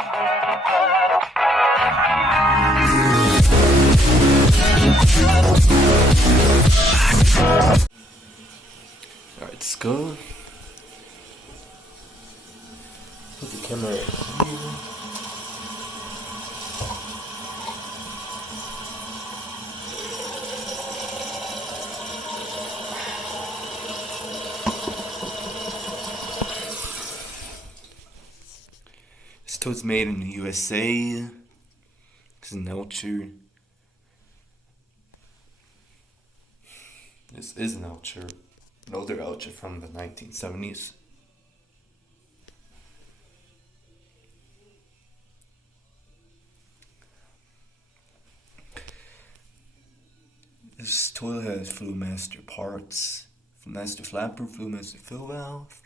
Alright, let's go. Put the camera right here. This toad's made in the USA. This is an Eljer. This is an Eljer. An older Eljer from the 1970s. This toilet has Flowmaster parts. Master flapper, Flowmaster fill valve.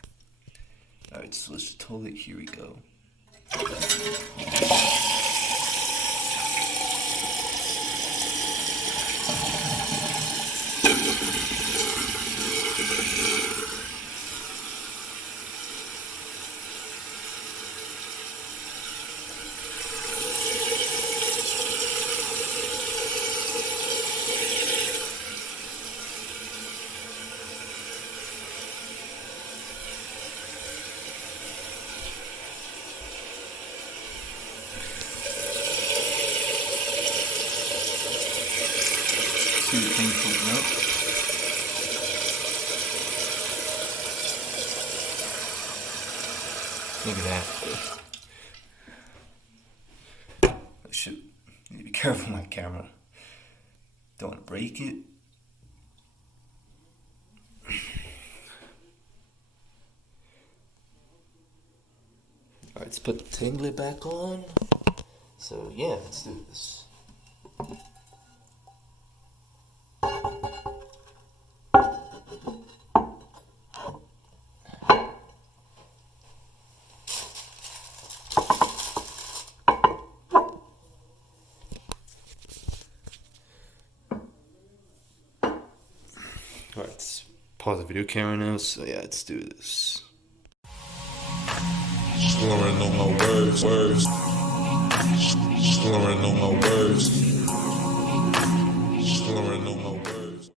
Alright, so let's the toilet. Here we go. See the thing floating up. Look at that. I should need to be careful with my camera. Don't want to break it. Alright, let's put the tingler back on. So yeah, let's do this. Alright, let's pause the video camera now. So yeah, let's do this. Slurring on my words. Slurring on my words. Slurring on my